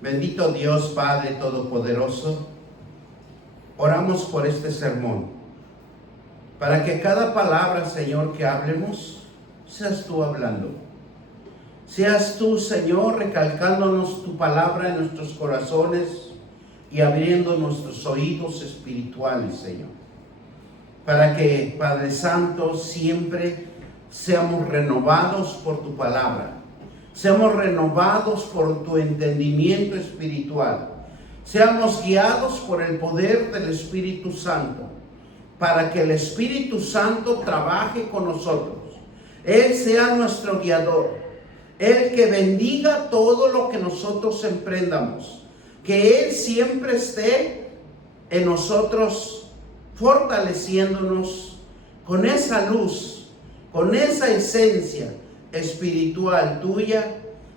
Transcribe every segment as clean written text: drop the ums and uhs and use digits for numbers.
Bendito Dios Padre Todopoderoso, oramos por este sermón, para que cada palabra, Señor, que hablemos, seas tú hablando. Seas tú, Señor, recalcándonos tu palabra en nuestros corazones y abriendo nuestros oídos espirituales, Señor. Para que, Padre Santo, siempre seamos renovados por tu palabra. Seamos renovados por tu entendimiento espiritual. Seamos guiados por el poder del Espíritu Santo, para que el Espíritu Santo trabaje con nosotros. Él sea nuestro guiador. Él que bendiga todo lo que nosotros emprendamos. Que Él siempre esté en nosotros, fortaleciéndonos con esa luz, con esa esencia espiritual tuya,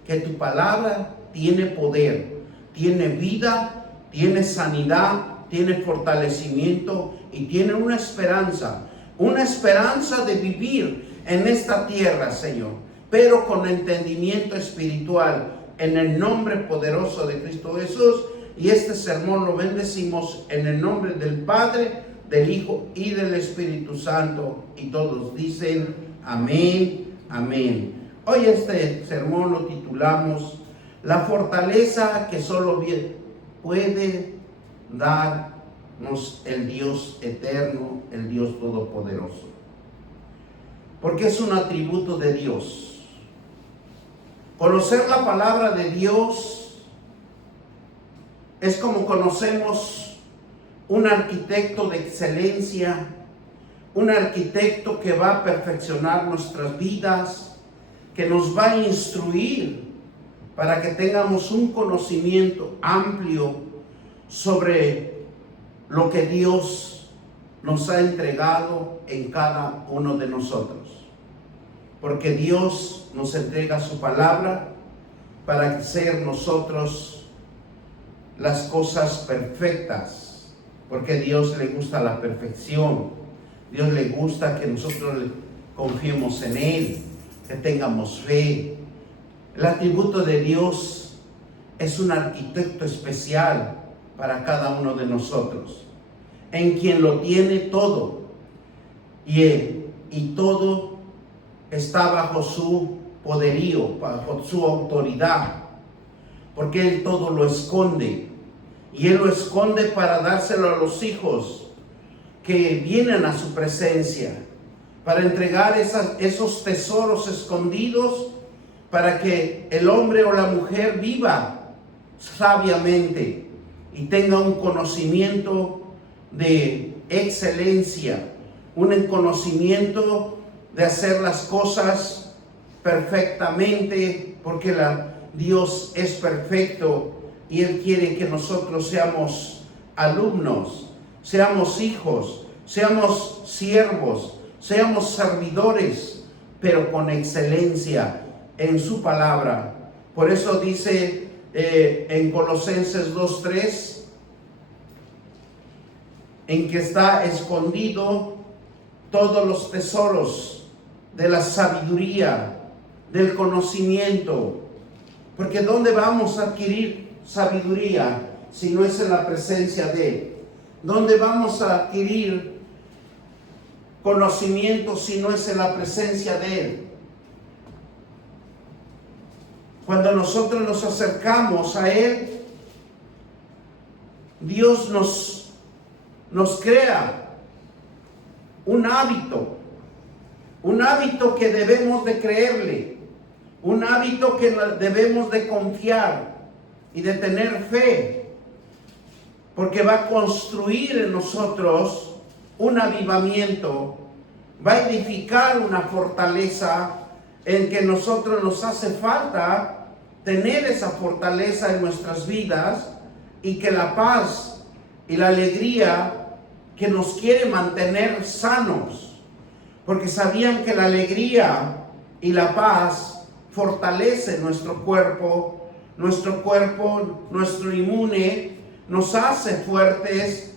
que tu palabra tiene poder, tiene vida, tiene sanidad, tiene fortalecimiento y tiene una esperanza de vivir en esta tierra, Señor, pero con entendimiento espiritual, en el nombre poderoso de Cristo Jesús. Y este sermón lo bendecimos en el nombre del Padre, del Hijo y del Espíritu Santo, y todos dicen amén. Amén. Hoy este sermón lo titulamos La fortaleza que solo puede darnos el Dios eterno, el Dios todopoderoso. Porque es un atributo de Dios. Conocer la palabra de Dios es como conocemos un arquitecto de excelencia, un arquitecto que va a perfeccionar nuestras vidas, que nos va a instruir para que tengamos un conocimiento amplio sobre lo que Dios nos ha entregado en cada uno de nosotros. Porque Dios nos entrega su palabra para hacer nosotros las cosas perfectas, porque a Dios le gusta la perfección. Dios le gusta que nosotros confiemos en Él, que tengamos fe. El atributo de Dios es un arquitecto especial para cada uno de nosotros, en quien lo tiene todo, y todo está bajo su poderío, bajo su autoridad, porque Él todo lo esconde, y Él lo esconde para dárselo a los hijos que vienen a su presencia, para entregar esos tesoros escondidos, para que el hombre o la mujer viva sabiamente y tenga un conocimiento de excelencia, un conocimiento de hacer las cosas perfectamente, porque Dios es perfecto y Él quiere que nosotros seamos alumnos, seamos hijos, seamos siervos, seamos servidores, pero con excelencia en su palabra. Por eso dice en Colosenses 2:3, en que está escondido todos los tesoros de la sabiduría, del conocimiento. Porque ¿dónde vamos a adquirir sabiduría si no es en la presencia de Él? ¿Dónde vamos a adquirir conocimiento si no es en la presencia de Él? Cuando nosotros nos acercamos a Él, Dios nos crea un hábito que debemos de creerle, un hábito que debemos de confiar y de tener fe, porque va a construir en nosotros un avivamiento, va a edificar una fortaleza en que nosotros nos hace falta tener esa fortaleza en nuestras vidas, y que la paz y la alegría que nos quiere mantener sanos, porque sabían que la alegría y la paz fortalece nuestro cuerpo, nuestro inmune, nos hace fuertes,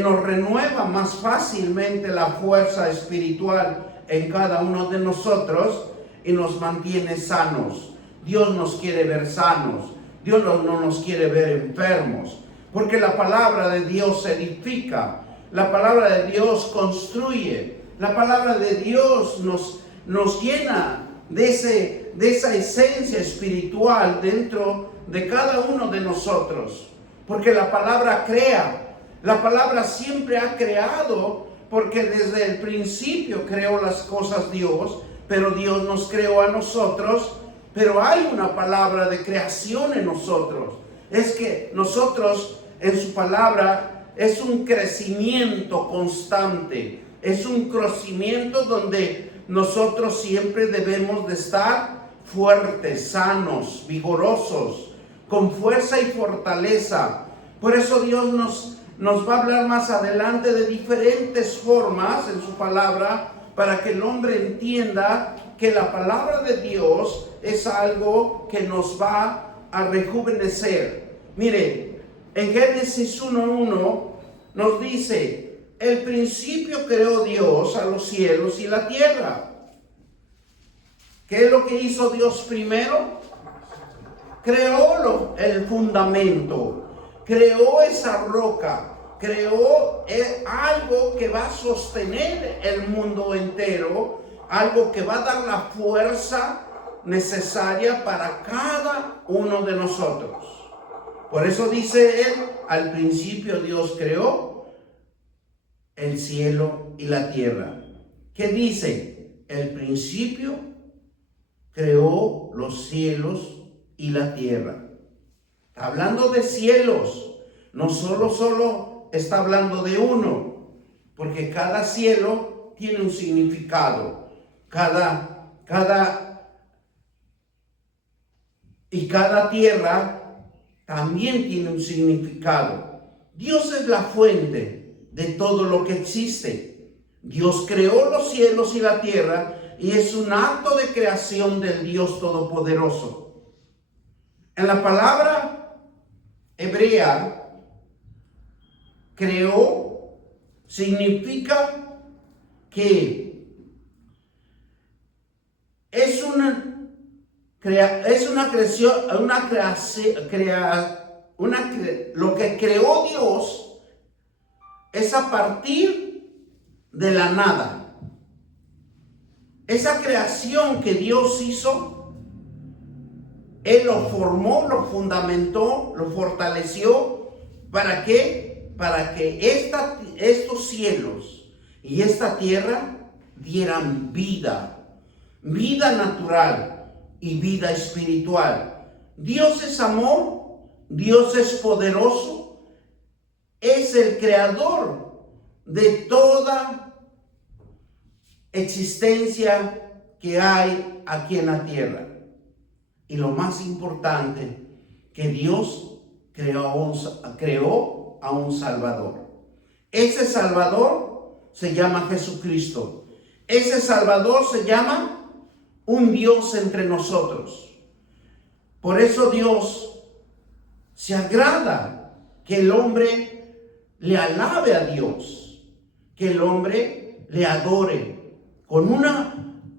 nos renueva más fácilmente la fuerza espiritual en cada uno de nosotros y nos mantiene sanos. Dios nos quiere ver sanos. Dios no nos quiere ver enfermos, porque la palabra de Dios edifica, la palabra de Dios construye, la palabra de Dios nos llena de esa esencia espiritual dentro de cada uno de nosotros, porque la palabra crea, la palabra siempre ha creado, porque desde el principio creó las cosas Dios, pero Dios nos creó a nosotros. Pero hay una palabra de creación en nosotros. Es que nosotros en su palabra es un crecimiento constante. Es un crecimiento donde nosotros siempre debemos de estar fuertes, sanos, vigorosos, con fuerza y fortaleza. Por eso Dios nos va a hablar más adelante de diferentes formas en su palabra para que el hombre entienda que la palabra de Dios es algo que nos va a rejuvenecer. Mire, en Génesis 1:1 nos dice: el principio creó Dios a los cielos y la tierra. ¿Qué es lo que hizo Dios primero? Creó el fundamento, creó esa roca, creó algo que va a sostener el mundo entero, algo que va a dar la fuerza necesaria para cada uno de nosotros. Por eso dice él, al principio Dios creó el cielo y la tierra. ¿Qué dice? El principio creó los cielos y la tierra. Hablando de cielos, no solo está hablando de uno, porque cada cielo tiene un significado. Cada tierra también tiene un significado. Dios es la fuente de todo lo que existe. Dios creó los cielos y la tierra y es un acto de creación del Dios Todopoderoso. En la palabra hebrea, creó significa que lo que creó Dios es a partir de la nada. Esa creación que Dios hizo, Él lo formó, lo fundamentó, lo fortaleció. ¿Para qué? Para que estos cielos y esta tierra dieran vida natural y vida espiritual. Dios es amor, Dios es poderoso, es el creador de toda existencia que hay aquí en la tierra. Y lo más importante, que Dios creó a un Salvador. Ese Salvador se llama Jesucristo. Ese Salvador se llama un Dios entre nosotros. Por eso Dios se agrada que el hombre le alabe a Dios, que el hombre le adore con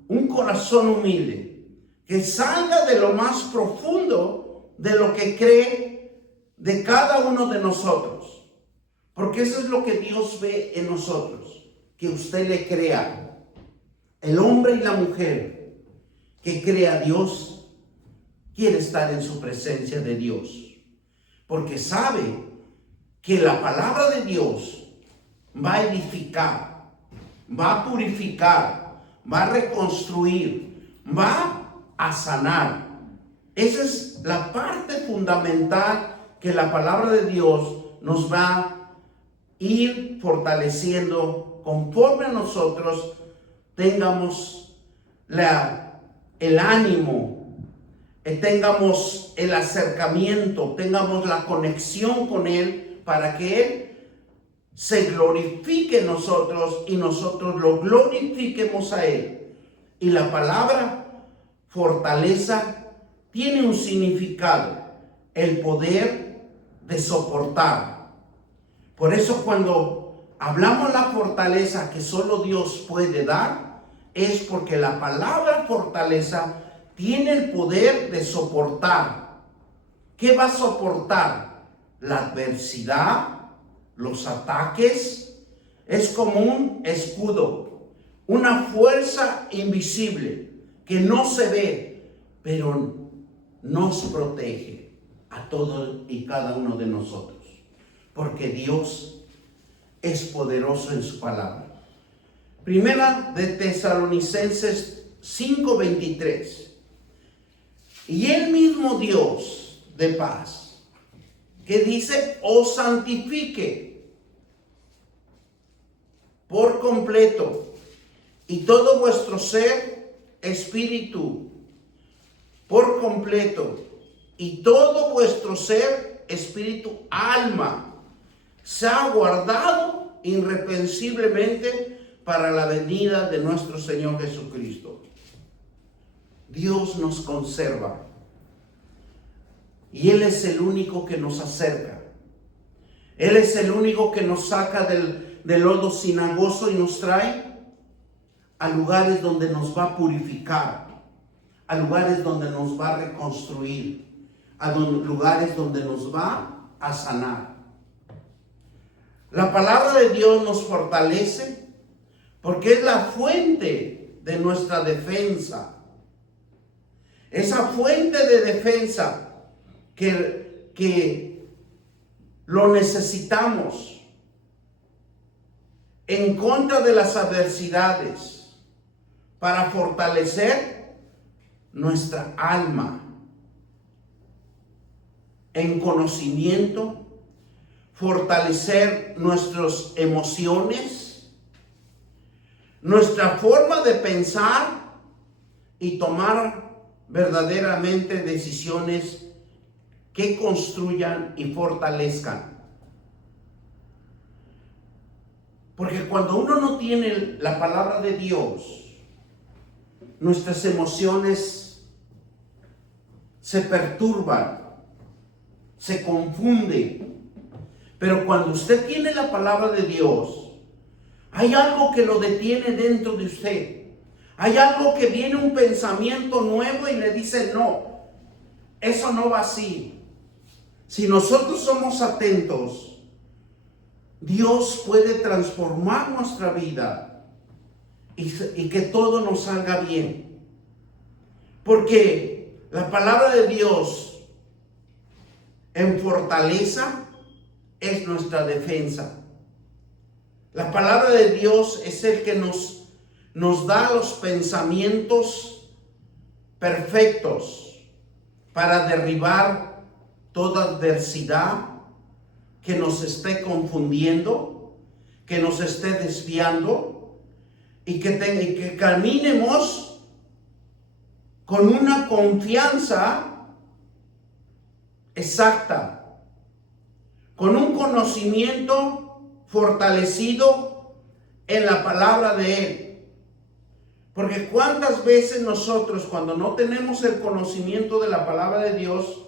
un corazón humilde, que salga de lo más profundo de lo que cree de cada uno de nosotros. Porque eso es lo que Dios ve en nosotros, que usted le crea. El hombre y la mujer que cree a Dios quiere estar en su presencia de Dios, porque sabe que la palabra de Dios va a edificar, va a purificar, va a reconstruir, va a sanar. Esa es la parte fundamental que la palabra de Dios nos va a ir fortaleciendo conforme a nosotros tengamos el ánimo, tengamos el acercamiento, tengamos la conexión con Él, para que Él se glorifique en nosotros y nosotros lo glorifiquemos a Él. Y la palabra fortaleza tiene un significado: el poder de soportar. Por eso cuando hablamos la fortaleza que solo Dios puede dar, es porque la palabra fortaleza tiene el poder de soportar. ¿Qué va a soportar? La adversidad, los ataques. Es como un escudo, una fuerza invisible que no se ve, pero nos protege a todos y cada uno de nosotros, porque Dios es poderoso en su palabra. Primera de Tesalonicenses 5:23. Y el mismo Dios de paz, que dice, os santifique por completo, y todo vuestro ser, espíritu, por completo, y todo vuestro ser, espíritu, alma, sea guardado irreprensiblemente para la venida de nuestro Señor Jesucristo. Dios nos conserva y Él es el único que nos acerca. Él es el único que nos saca del lodo cenagoso y nos trae a lugares donde nos va a purificar, a lugares donde nos va a reconstruir, lugares donde nos va a sanar. La palabra de Dios nos fortalece porque es la fuente de nuestra defensa. Esa fuente de defensa que lo necesitamos en contra de las adversidades para fortalecer nuestra alma en conocimiento, fortalecer nuestras emociones, nuestra forma de pensar y tomar verdaderamente decisiones que construyan y fortalezcan. Porque cuando uno no tiene la palabra de Dios, nuestras emociones se perturban, se confunden. Pero cuando usted tiene la palabra de Dios, hay algo que lo detiene dentro de usted. Hay algo que viene, un pensamiento nuevo y le dice, no, eso no va así. Si nosotros somos atentos, Dios puede transformar nuestra vida y que todo nos salga bien. Porque la palabra de Dios en fortaleza es nuestra defensa. La palabra de Dios es el que nos da los pensamientos perfectos para derribar toda adversidad que nos esté confundiendo, que nos esté desviando y que caminemos con una confianza exacta, con un conocimiento fortalecido en la palabra de Él. Porque cuántas veces nosotros, cuando no tenemos el conocimiento de la palabra de Dios,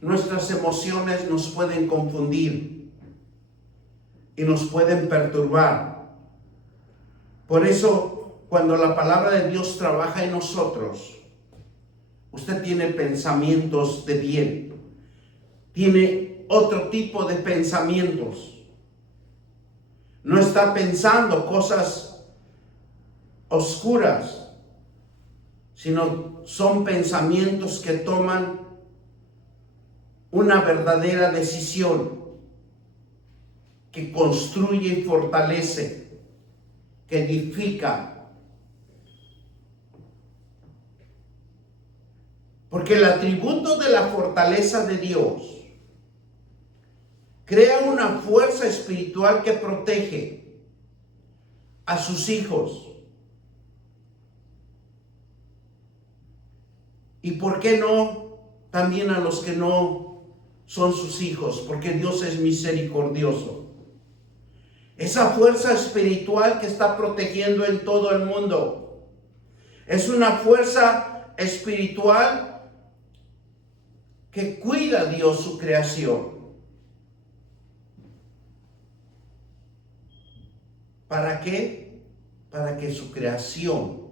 nuestras emociones nos pueden confundir y nos pueden perturbar. Por eso, cuando la palabra de Dios trabaja en nosotros, usted tiene pensamientos de bien, tiene otro tipo de pensamientos. No está pensando cosas oscuras, sino son pensamientos que toman una verdadera decisión, que construye y fortalece, que edifica. Porque el atributo de la fortaleza de Dios crea una fuerza espiritual que protege a sus hijos. ¿Y por qué no también a los que no son sus hijos? Porque Dios es misericordioso. Esa fuerza espiritual que está protegiendo en todo el mundo es una fuerza espiritual que cuida a Dios su creación. ¿Para qué? Para que su creación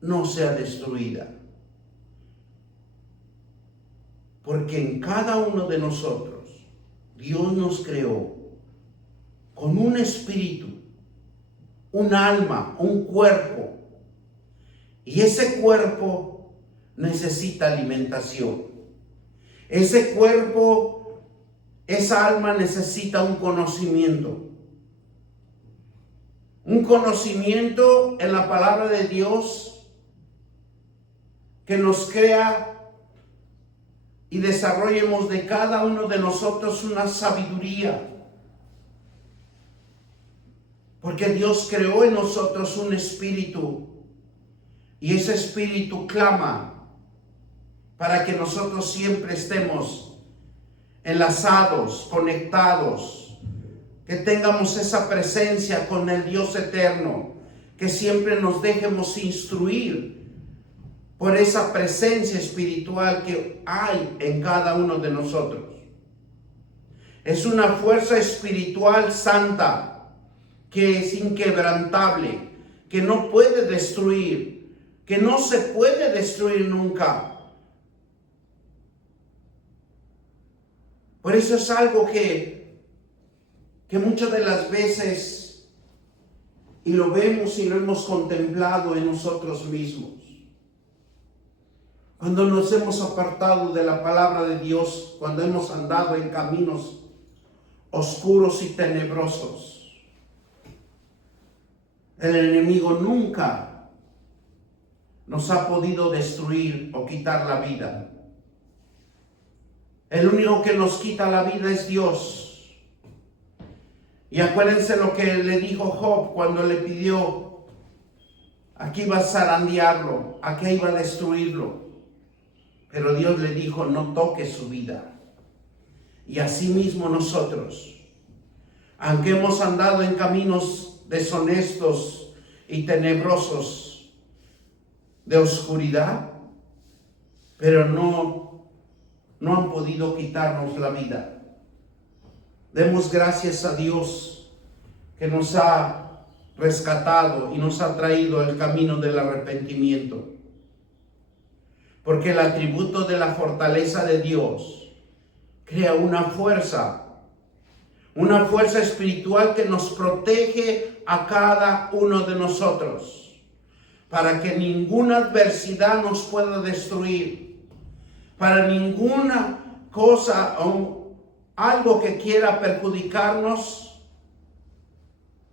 no sea destruida Porque en cada uno de nosotros Dios nos creó con un espíritu, un alma, un cuerpo. Y ese cuerpo necesita alimentación. Ese cuerpo, esa alma necesita un conocimiento. Un conocimiento en la palabra de Dios que nos crea y desarrollemos de cada uno de nosotros una sabiduría. Porque Dios creó en nosotros un espíritu y ese espíritu clama para que nosotros siempre estemos enlazados, conectados, que tengamos esa presencia con el Dios eterno, que siempre nos dejemos instruir por esa presencia espiritual que hay en cada uno de nosotros. Es una fuerza espiritual santa que es inquebrantable, que no puede destruir, que no se puede destruir nunca. Por eso es algo que muchas de las veces, y lo vemos y lo hemos contemplado en nosotros mismos, cuando nos hemos apartado de la palabra de Dios, cuando hemos andado en caminos oscuros y tenebrosos, el enemigo nunca nos ha podido destruir o quitar la vida. El único que nos quita la vida es Dios. Y acuérdense lo que le dijo Job cuando le pidió, aquí iba a zarandearlo, aquí iba a destruirlo. Pero Dios le dijo, no toque su vida. Y asimismo nosotros, aunque hemos andado en caminos deshonestos y tenebrosos de oscuridad, pero no han podido quitarnos la vida. Demos gracias a Dios que nos ha rescatado y nos ha traído el camino del arrepentimiento. Porque el atributo de la fortaleza de Dios crea una fuerza espiritual que nos protege a cada uno de nosotros, para que ninguna adversidad nos pueda destruir, para ninguna cosa o algo que quiera perjudicarnos.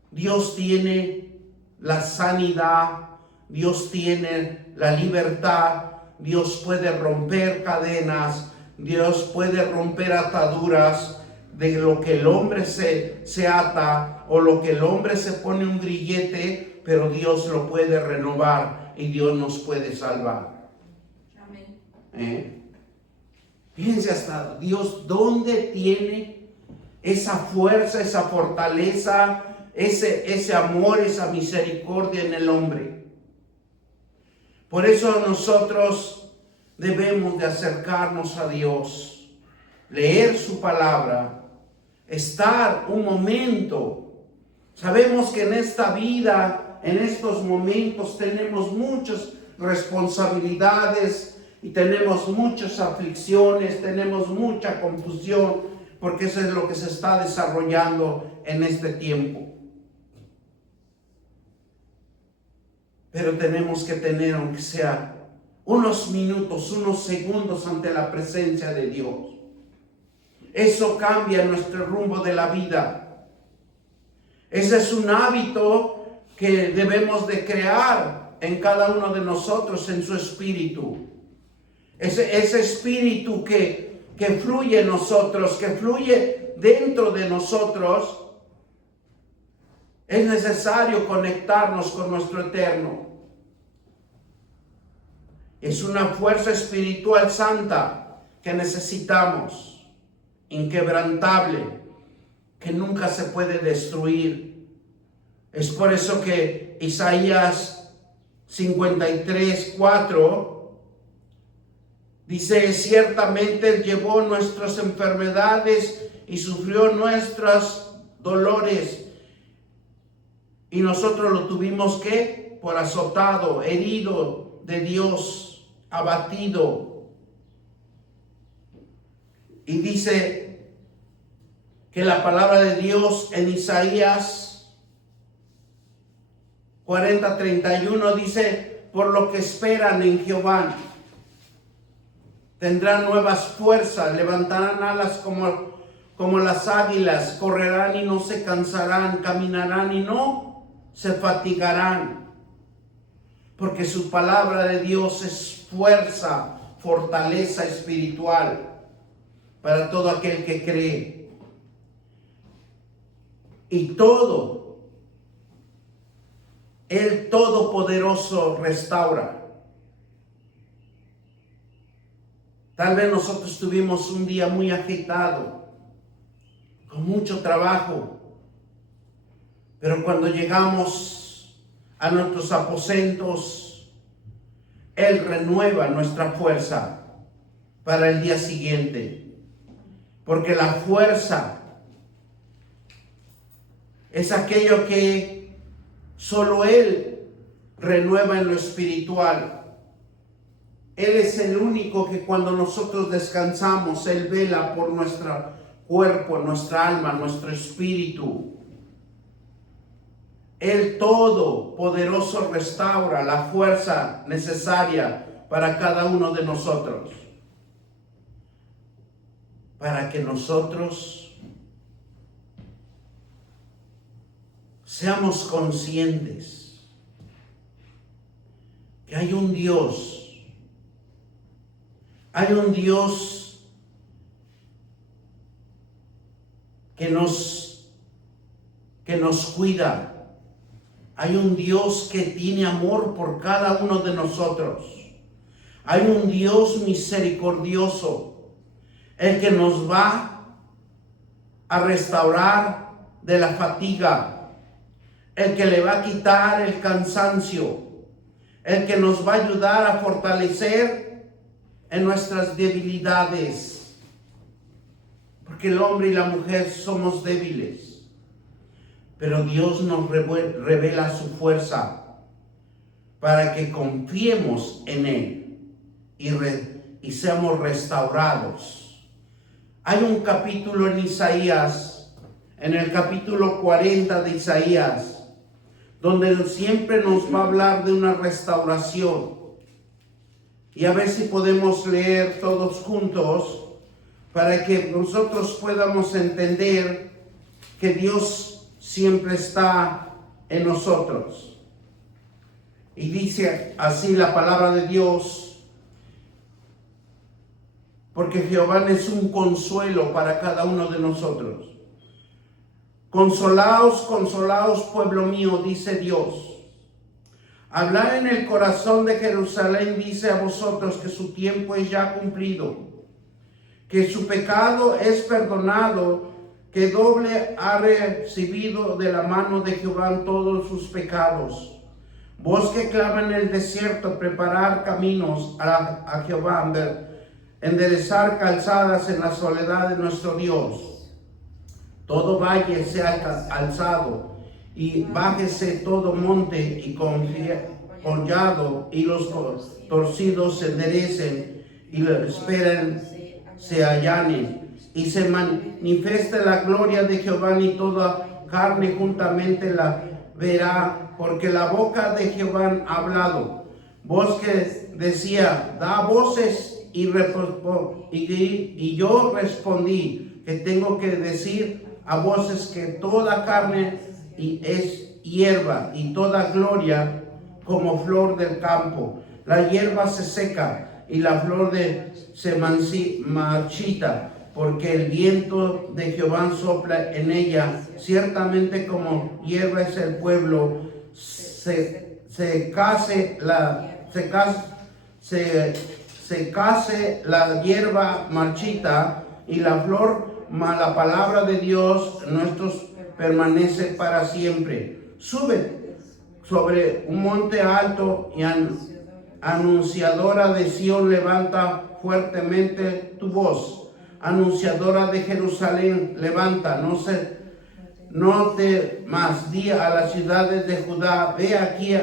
Dios tiene la sanidad, Dios tiene la libertad, Dios puede romper cadenas, Dios puede romper ataduras de lo que el hombre se ata o lo que el hombre se pone un grillete, pero Dios lo puede renovar y Dios nos puede salvar. Amén. Fíjense hasta Dios dónde tiene esa fuerza, esa fortaleza, ese amor, esa misericordia en el hombre. Por eso nosotros debemos de acercarnos a Dios, leer su palabra, estar un momento. Sabemos que en esta vida, en estos momentos, tenemos muchas responsabilidades y tenemos muchas aflicciones, tenemos mucha confusión, porque eso es lo que se está desarrollando en este tiempo. Pero tenemos que tener, aunque sea unos minutos, unos segundos ante la presencia de Dios. Eso cambia nuestro rumbo de la vida. Ese es un hábito que debemos de crear en cada uno de nosotros, en su espíritu. Ese espíritu que fluye en nosotros, que fluye dentro de nosotros. Es necesario conectarnos con nuestro Eterno. Es una fuerza espiritual santa que necesitamos, inquebrantable, que nunca se puede destruir. Es por eso que Isaías 53:4 dice, ciertamente Él llevó nuestras enfermedades y sufrió nuestros dolores. Y nosotros lo tuvimos que por azotado, herido de Dios, abatido. Y dice que la palabra de Dios en Isaías 40:31 dice: por lo que esperan en Jehová, tendrán nuevas fuerzas, levantarán alas como las águilas, correrán y no se cansarán, caminarán y no se fatigarán. Porque su palabra de Dios es fuerza, fortaleza espiritual para todo aquel que cree. Y todo, el Todopoderoso restaura. Tal vez nosotros tuvimos un día muy agitado, con mucho trabajo, pero cuando llegamos a nuestros aposentos, Él renueva nuestra fuerza para el día siguiente, porque la fuerza es aquello que solo Él renueva en lo espiritual. Él es el único que cuando nosotros descansamos, Él vela por nuestro cuerpo, nuestra alma, nuestro espíritu. El Todopoderoso restaura la fuerza necesaria para cada uno de nosotros, para que nosotros seamos conscientes que hay un Dios que nos cuida. Hay un Dios que tiene amor por cada uno de nosotros. Hay un Dios misericordioso, el que nos va a restaurar de la fatiga, el que le va a quitar el cansancio, el que nos va a ayudar a fortalecer en nuestras debilidades, porque el hombre y la mujer somos débiles, pero Dios nos revela su fuerza para que confiemos en Él y seamos restaurados. Hay un capítulo en Isaías, en el capítulo 40 de Isaías, donde siempre nos va a hablar de una restauración. Y a ver si podemos leer todos juntos para que nosotros podamos entender que Dios siempre está en nosotros. Y dice así la palabra de Dios: porque Jehová es un consuelo para cada uno de nosotros. Consolaos, consolaos, pueblo mío, dice Dios. Hablad en el corazón de Jerusalén, dice a vosotros que su tiempo es ya cumplido, que su pecado es perdonado, que doble ha recibido de la mano de Jehová todos sus pecados. Vos que clama en el desierto, preparar caminos a Jehová, enderezar calzadas en la soledad de nuestro Dios. Todo valle sea alzado, y bájese todo monte y collado, y los torcidos se enderecen, y lo esperen se allanen, y se manifieste la gloria de Jehová, y toda carne juntamente la verá, porque la boca de Jehová ha hablado. Voz que decía, da voces, y yo respondí, que tengo que decir a voces que toda carne y es hierba, y toda gloria como flor del campo. La hierba se seca y la flor se marchita, porque el viento de Jehová sopla en ella. Ciertamente como hierba es el pueblo, se case la hierba marchita, y la flor, la palabra de Dios nuestros permanece para siempre. Sube sobre un monte alto y anunciadora de Sión, levanta fuertemente tu voz. Anunciadora de Jerusalén, levanta, no temas, di a las ciudades de Judá, ve aquí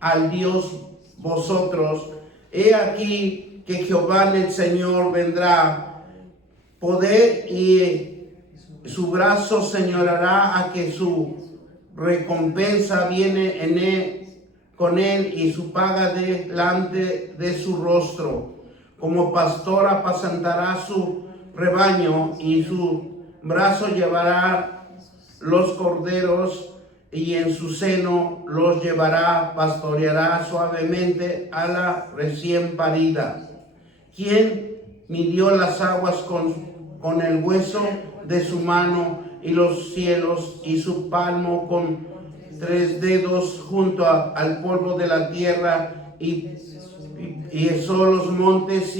al Dios vosotros. He aquí que Jehová el Señor vendrá poder y su brazo señoreará a que su recompensa viene en él, con él y su paga delante de su rostro. Como pastor apacentará su rebaño y su brazo llevará los corderos y en su seno los llevará, pastoreará suavemente a la recién parida. ¿Quién midió las aguas con el hueso de su mano y los cielos y su palmo con 3 dedos junto al polvo de la tierra y hizo los montes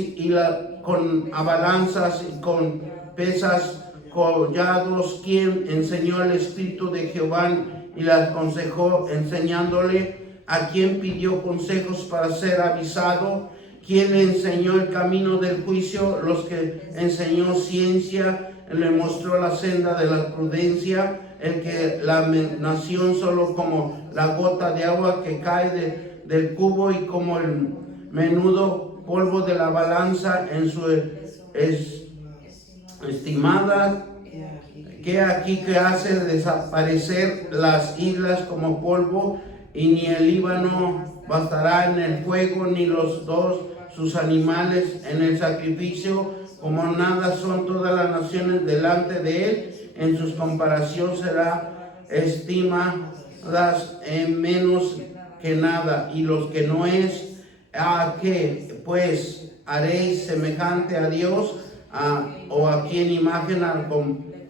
con balanzas y con pesas collados? ¿Quién enseñó el espíritu de Jehová y le aconsejó enseñándole? ¿A quién pidió consejos para ser avisado? ¿Quién le enseñó el camino del juicio? Los que enseñó ciencia, le mostró la senda de la prudencia. El que la nación solo como la gota de agua que cae del cubo y como el menudo polvo de la balanza en su estimada. Que aquí que hace desaparecer las islas como polvo, y ni el Líbano bastará en el fuego, ni los dos sus animales en el sacrificio. Como nada son todas las naciones delante de él, en sus comparación será estimadas en menos que nada. Y los que no es, ¿a qué pues haréis semejante a Dios? ¿O a quién imagen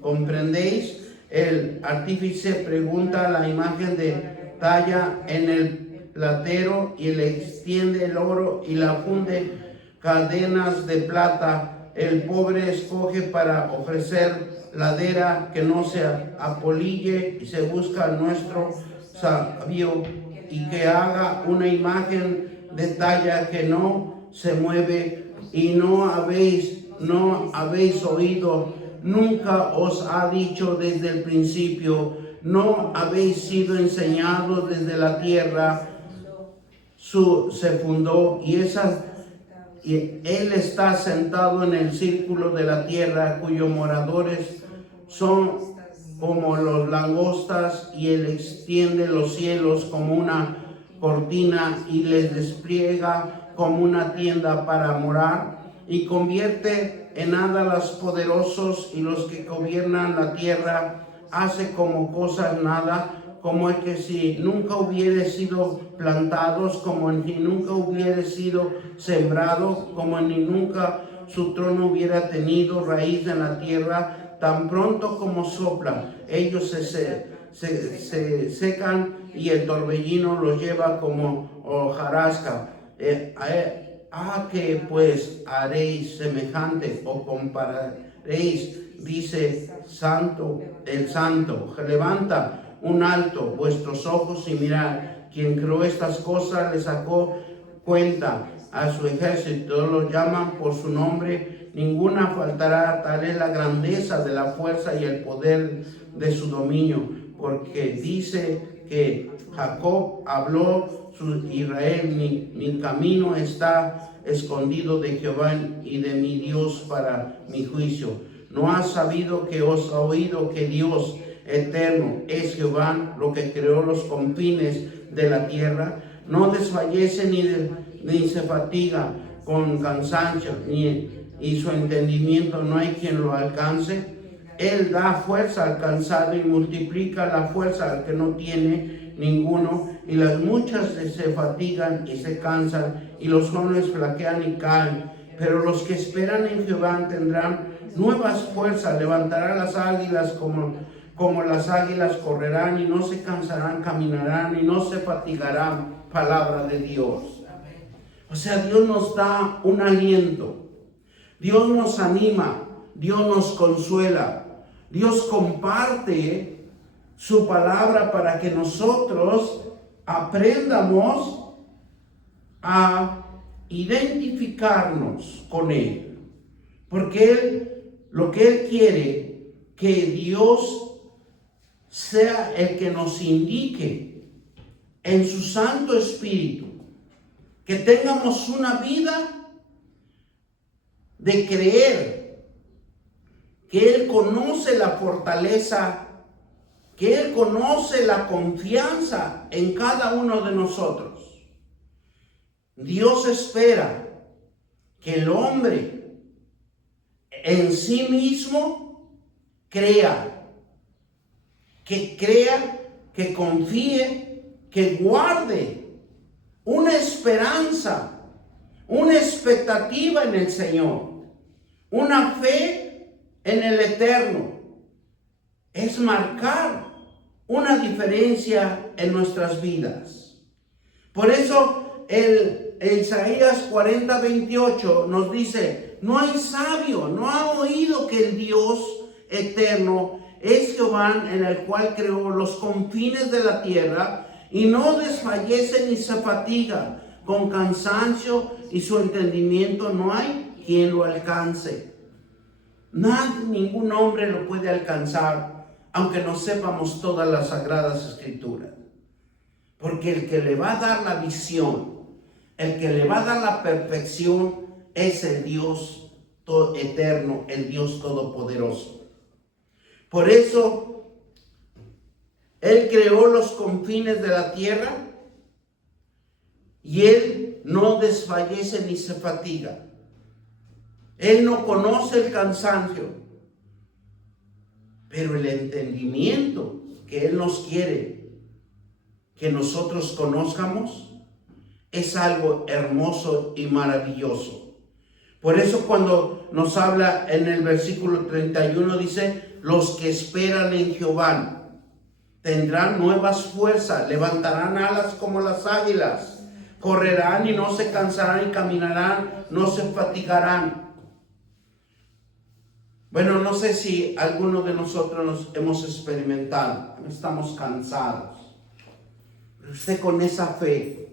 comprendéis? El artífice pregunta la imagen de talla en el platero y le extiende el oro y la funde cadenas de plata. El pobre escoge para ofrecer ladera que no se apolille y se busca nuestro sabio y que haga una imagen de talla que no se mueve. Y no habéis oído, nunca os ha dicho desde el principio, no habéis sido enseñados desde la tierra se fundó y él está sentado en el círculo de la tierra, cuyos moradores son como los langostas, y él extiende los cielos como una cortina y les despliega como una tienda para morar, y convierte en nada a los poderosos y los que gobiernan la tierra, hace como cosas nada, como el que si nunca hubiere sido plantados, como el que nunca hubiere sido sembrado, como ni nunca su trono hubiera tenido raíz en la tierra. Tan pronto como sopla, ellos se secan y el torbellino los lleva como hojarasca. ¿Qué pues haréis semejante o compararéis? Dice el santo, levanta un alto vuestros ojos y mirad, quien creó estas cosas le sacó cuenta a su ejército, los llaman por su nombre, ninguna faltará. Tal es la grandeza de la fuerza y el poder de su dominio, porque dice que Jacob habló, Israel, mi camino está escondido de Jehová y de mi Dios para mi juicio. ¿No has sabido que os ha oído que Dios eterno es Jehová, lo que creó los confines de la tierra? No desfallece ni se fatiga con cansancio, y su entendimiento no hay quien lo alcance. Él da fuerza al cansado y multiplica la fuerza al que no tiene ninguno. Y las muchas se fatigan y se cansan, y los jóvenes flaquean y caen. Pero los que esperan en Jehová tendrán nuevas fuerzas, levantarán las águilas como las águilas, correrán y no se cansarán, caminarán y no se fatigarán. Palabra de Dios. O sea, Dios nos da un aliento, Dios nos anima, Dios nos consuela, Dios comparte su palabra para que nosotros aprendamos a identificarnos con Él, porque lo que Él quiere, que Dios sea el que nos indique en su Santo Espíritu, que tengamos una vida de creer que Él conoce la fortaleza, que Él conoce la confianza en cada uno de nosotros. Dios espera que el hombre en sí mismo crea, que confíe, que guarde una esperanza, una expectativa en el Señor, una fe en el Eterno. Es marcar una diferencia en nuestras vidas. Por eso el Isaías 40:28 nos dice: no hay sabio, no ha oído que el Dios eterno es Jehová, en el cual creó los confines de la tierra, y no desfallece ni se fatiga con cansancio, y su entendimiento no hay quien lo alcance. Ningún hombre lo puede alcanzar, aunque no sepamos todas las sagradas escrituras. Porque el que le va a dar la visión, el que le va a dar la perfección, es el Dios eterno, el Dios todopoderoso. Por eso, Él creó los confines de la tierra y Él no desfallece ni se fatiga. Él no conoce el cansancio, pero el entendimiento que Él nos quiere que nosotros conozcamos es algo hermoso y maravilloso. Por eso cuando nos habla en el versículo 31 dice: los que esperan en Jehová tendrán nuevas fuerzas, levantarán alas como las águilas, correrán y no se cansarán, y caminarán, no se fatigarán. Bueno, no sé si alguno de nosotros nos hemos experimentado, estamos cansados, pero usted con esa fe,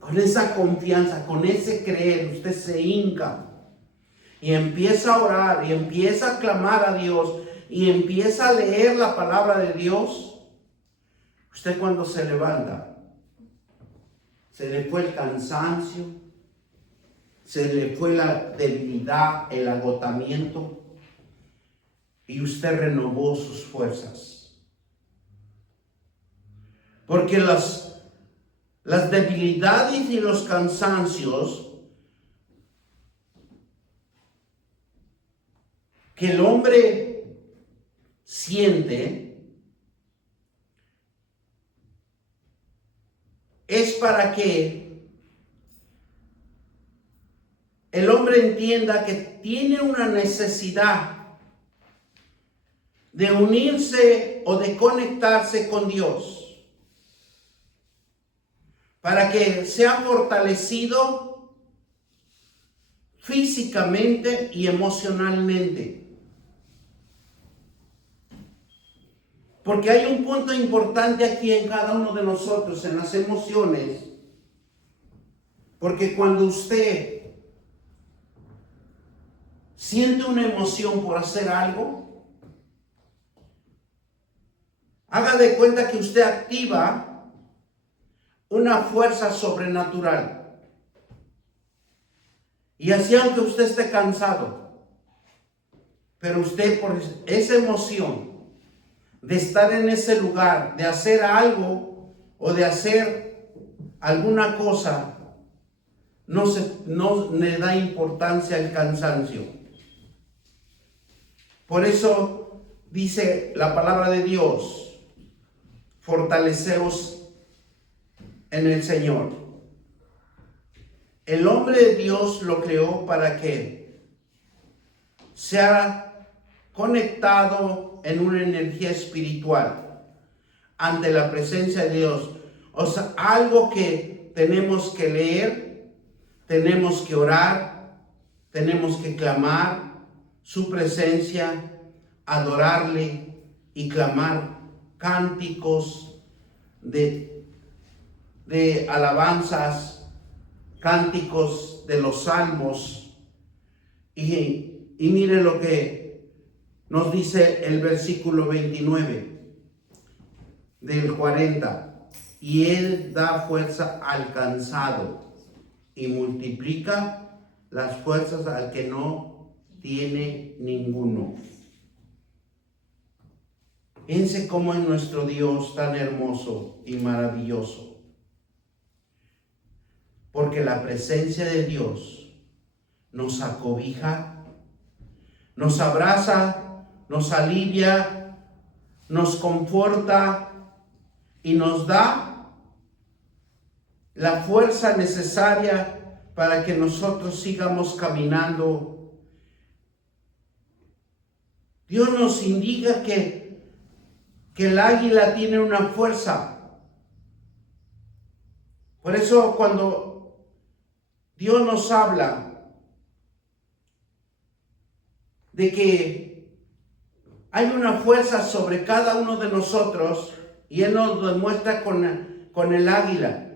con esa confianza, con ese creer, usted se hinca y empieza a orar y empieza a clamar a Dios y empieza a leer la palabra de Dios. Usted cuando se levanta, se le fue el cansancio, se le fue la debilidad, el agotamiento, y usted renovó sus fuerzas. Porque las debilidades y los cansancios que el hombre siente es para que el hombre entienda que tiene una necesidad de unirse o de conectarse con Dios, para que sea fortalecido físicamente y emocionalmente. Porque hay un punto importante aquí en cada uno de nosotros, en las emociones. Porque cuando usted siente una emoción por hacer algo, haga de cuenta que usted activa una fuerza sobrenatural. Y así, aunque usted esté cansado, pero usted por esa emoción de estar en ese lugar, de hacer algo o de hacer alguna cosa, no le da importancia al cansancio. Por eso dice la palabra de Dios: fortaleceos en el Señor. El hombre de Dios lo creó para que sea conectado en una energía espiritual ante la presencia de Dios. O sea, algo que tenemos que leer, tenemos que orar, tenemos que clamar su presencia, adorarle y clamar cánticos de alabanzas, cánticos de los salmos. Y mire lo que nos dice el versículo 29 del 40. Y Él da fuerza al cansado y multiplica las fuerzas al que no tiene ninguno. Fíjense cómo es nuestro Dios tan hermoso y maravilloso. Porque la presencia de Dios nos acobija, nos abraza, nos alivia, nos conforta y nos da la fuerza necesaria para que nosotros sigamos caminando. Dios nos indica que el águila tiene una fuerza. Por eso cuando Dios nos habla de que hay una fuerza sobre cada uno de nosotros, y Él nos lo demuestra con el águila.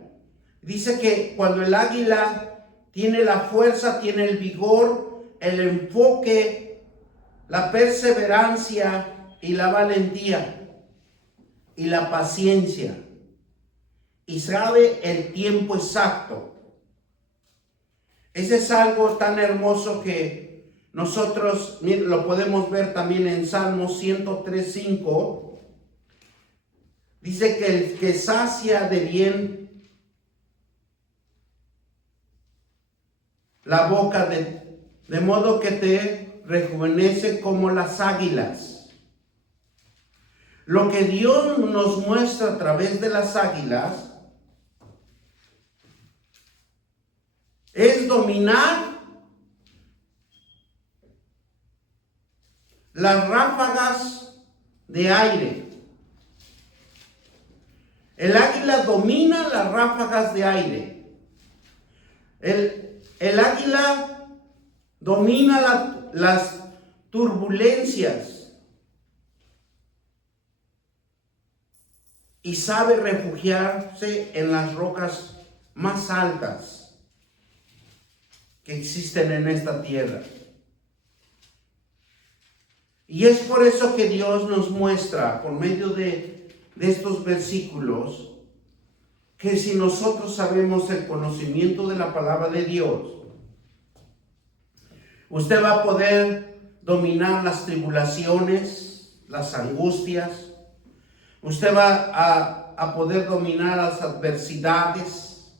Dice que cuando el águila tiene la fuerza, tiene el vigor, el enfoque, la perseverancia y la valentía y la paciencia, y sabe el tiempo exacto. Ese es algo tan hermoso que nosotros lo podemos ver también en Salmo 103:5. Dice que el que sacia de bien la boca de modo que te rejuvenece como las águilas. Lo que Dios nos muestra a través de las águilas es dominar las ráfagas de aire. El águila domina las ráfagas de aire. El águila domina las turbulencias. Y sabe refugiarse en las rocas más altas que existen en esta tierra. Y es por eso que Dios nos muestra, por medio de estos versículos, que si nosotros sabemos el conocimiento de la palabra de Dios, usted va a poder dominar las tribulaciones, las angustias. Usted va a poder dominar las adversidades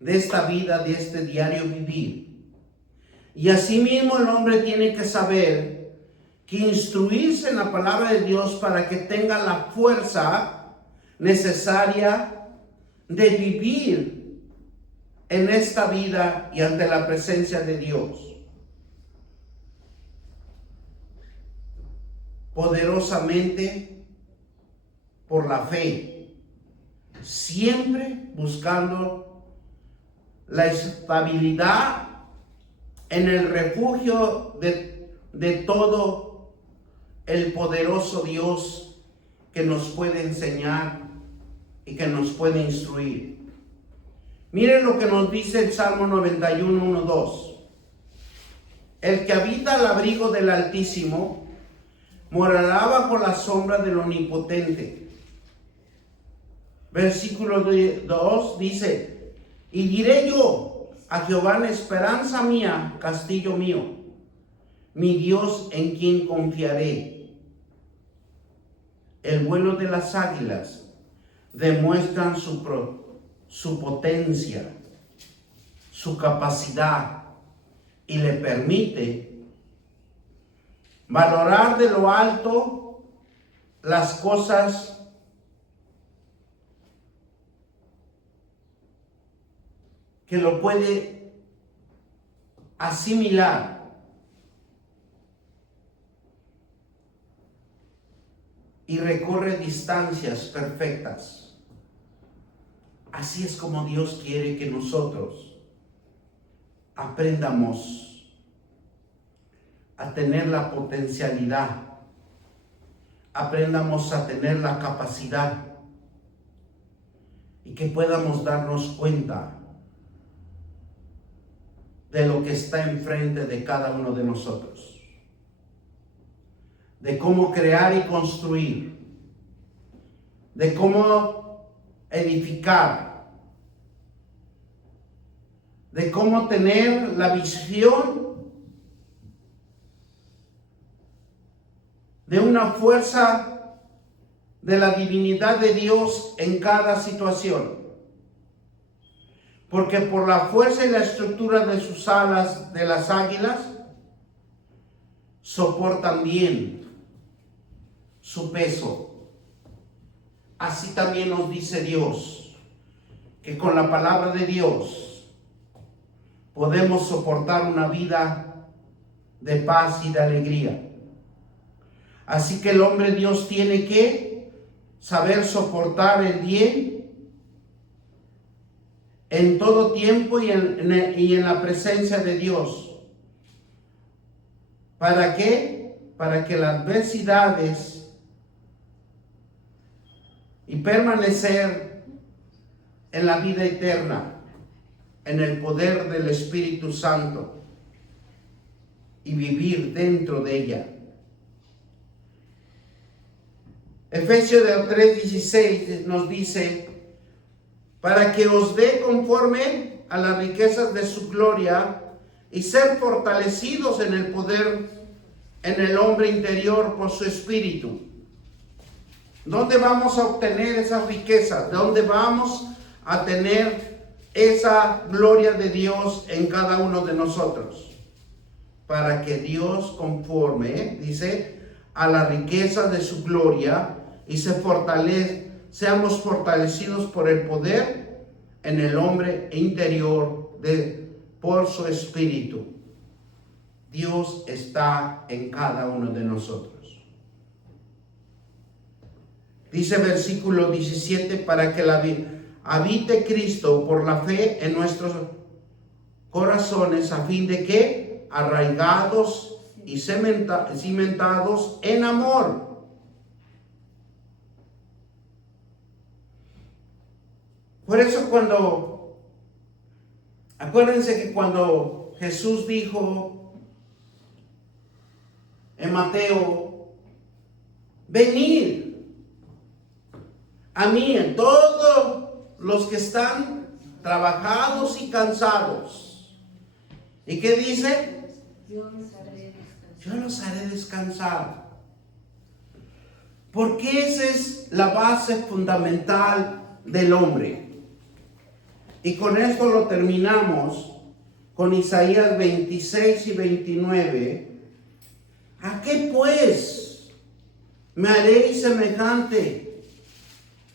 de esta vida, de este diario vivir. Y asimismo el hombre tiene que saber que instruirse en la palabra de Dios para que tenga la fuerza necesaria de vivir en esta vida y ante la presencia de Dios. Poderosamente por la fe, siempre buscando la estabilidad en el refugio de todo el poderoso Dios que nos puede enseñar y que nos puede instruir. Miren lo que nos dice el Salmo 91:1-2. El que habita al abrigo del Altísimo morará bajo la sombra del Omnipotente. Versículo 2 dice: y diré yo a Jehová, esperanza mía, castillo mío, mi Dios en quien confiaré. El vuelo de las águilas demuestran su potencia, su capacidad, y le permite valorar de lo alto las cosas que lo puede asimilar y recorre distancias perfectas. Así es como Dios quiere que nosotros aprendamos a tener la potencialidad, aprendamos a tener la capacidad y que podamos darnos cuenta de lo que está enfrente de cada uno de nosotros, de cómo crear y construir, de cómo edificar, de cómo tener la visión de una fuerza de la divinidad de Dios en cada situación. Porque por la fuerza y la estructura de sus alas de las águilas, soportan bien su peso. Así también nos dice Dios, que con la palabra de Dios podemos soportar una vida de paz y de alegría. Así que el hombre Dios tiene que saber soportar el bien en todo tiempo y en la presencia de Dios. ¿Para qué? Para que las adversidades y permanecer en la vida eterna, en el poder del Espíritu Santo y vivir dentro de ella. Efesios 3:16 nos dice: para que os dé conforme a las riquezas de su gloria y ser fortalecidos en el poder en el hombre interior por su espíritu. ¿Dónde vamos a obtener esas riquezas? ¿Dónde vamos a tener esa gloria de Dios en cada uno de nosotros? Para que Dios conforme, dice, a la riqueza de su gloria y seamos fortalecidos por el poder en el hombre interior por su espíritu. Dios está en cada uno de nosotros. Dice versículo 17, para que habite Cristo por la fe en nuestros corazones, a fin de que, arraigados y cimentados en amor, por eso acuérdense que cuando Jesús dijo en Mateo: venid a mí, en todos los que están trabajados y cansados. ¿Y qué dice? Yo los haré descansar. Porque esa es la base fundamental del hombre. Y con esto lo terminamos con Isaías 26 y 29. ¿A qué pues me haréis semejante?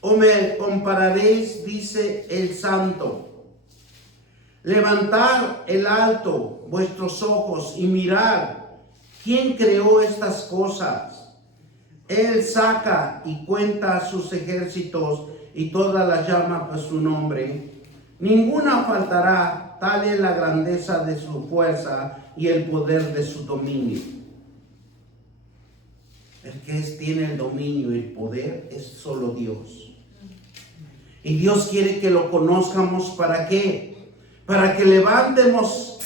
¿O me compararéis? Dice el Santo. Levantad el alto vuestros ojos y mirad, ¿quién creó estas cosas? Él saca y cuenta a sus ejércitos y todas las llama por su nombre. Ninguna faltará, tal es la grandeza de su fuerza y el poder de su dominio. El que tiene el dominio y el poder es solo Dios. Y Dios quiere que lo conozcamos. ¿Para qué? Para que levantemos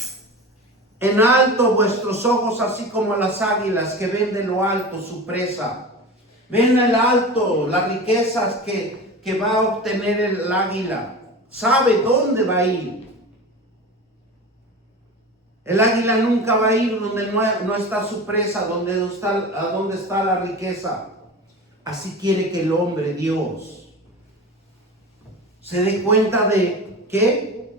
en alto vuestros ojos, así como las águilas que ven de lo alto su presa. Ven el alto, las riquezas que va a obtener el águila. Sabe dónde va a ir. El águila nunca va a ir donde no está su presa, donde está la riqueza. Así quiere que el hombre, Dios, se dé cuenta de que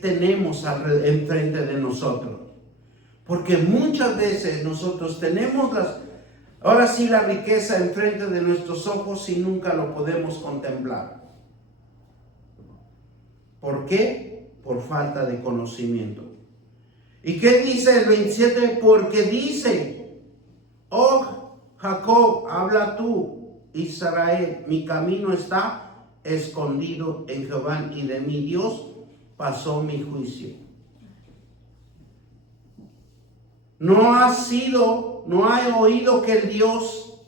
tenemos enfrente de nosotros. Porque muchas veces nosotros tenemos ahora sí la riqueza enfrente de nuestros ojos y nunca lo podemos contemplar. ¿Por qué? Por falta de conocimiento. ¿Y qué dice el 27? Porque dice: oh Jacob, habla tú, Israel, mi camino está escondido en Jehová, y de mi Dios pasó mi juicio. No he oído que el Dios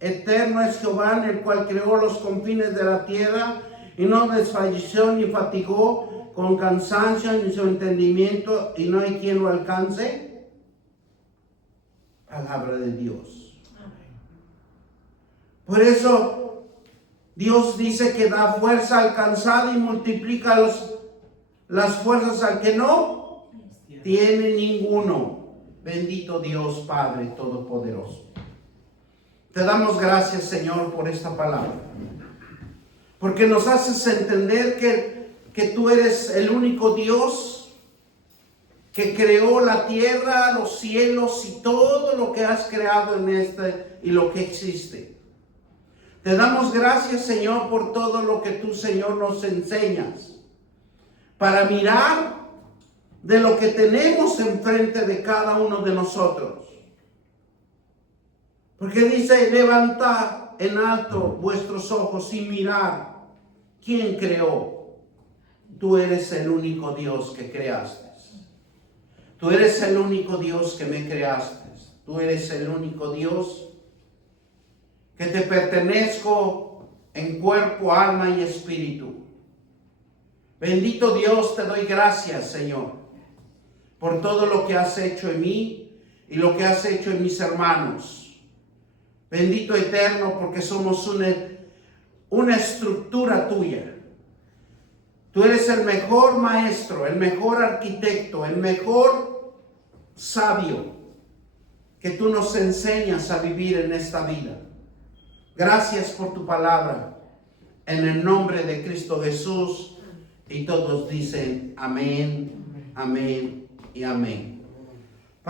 eterno es Jehová, el cual creó los confines de la tierra, y no desfalleció ni fatigó con cansancio ni su entendimiento, y no hay quien lo alcance. Palabra de Dios. Por eso Dios dice que da fuerza al cansado y multiplica las fuerzas al que no tiene ninguno. Bendito Dios Padre Todopoderoso. Te damos gracias, Señor, por esta palabra. Porque nos haces entender que tú eres el único Dios que creó la tierra, los cielos y todo lo que has creado y lo que existe. Te damos gracias, Señor, por todo lo que tú, Señor, nos enseñas. Para mirar de lo que tenemos enfrente de cada uno de nosotros. Porque dice, levantad en alto vuestros ojos y mirad quién creó. Tú eres el único Dios que creaste. Tú eres el único Dios que me creaste. Tú eres el único Dios que te pertenezco en cuerpo, alma y espíritu. Bendito Dios, te doy gracias, Señor, por todo lo que has hecho en mí y lo que has hecho en mis hermanos. Bendito Eterno, porque somos una estructura tuya. Tú eres el mejor maestro, el mejor arquitecto, el mejor sabio que tú nos enseñas a vivir en esta vida. Gracias por tu palabra. En el nombre de Cristo Jesús. Y todos dicen amén, amén y amén.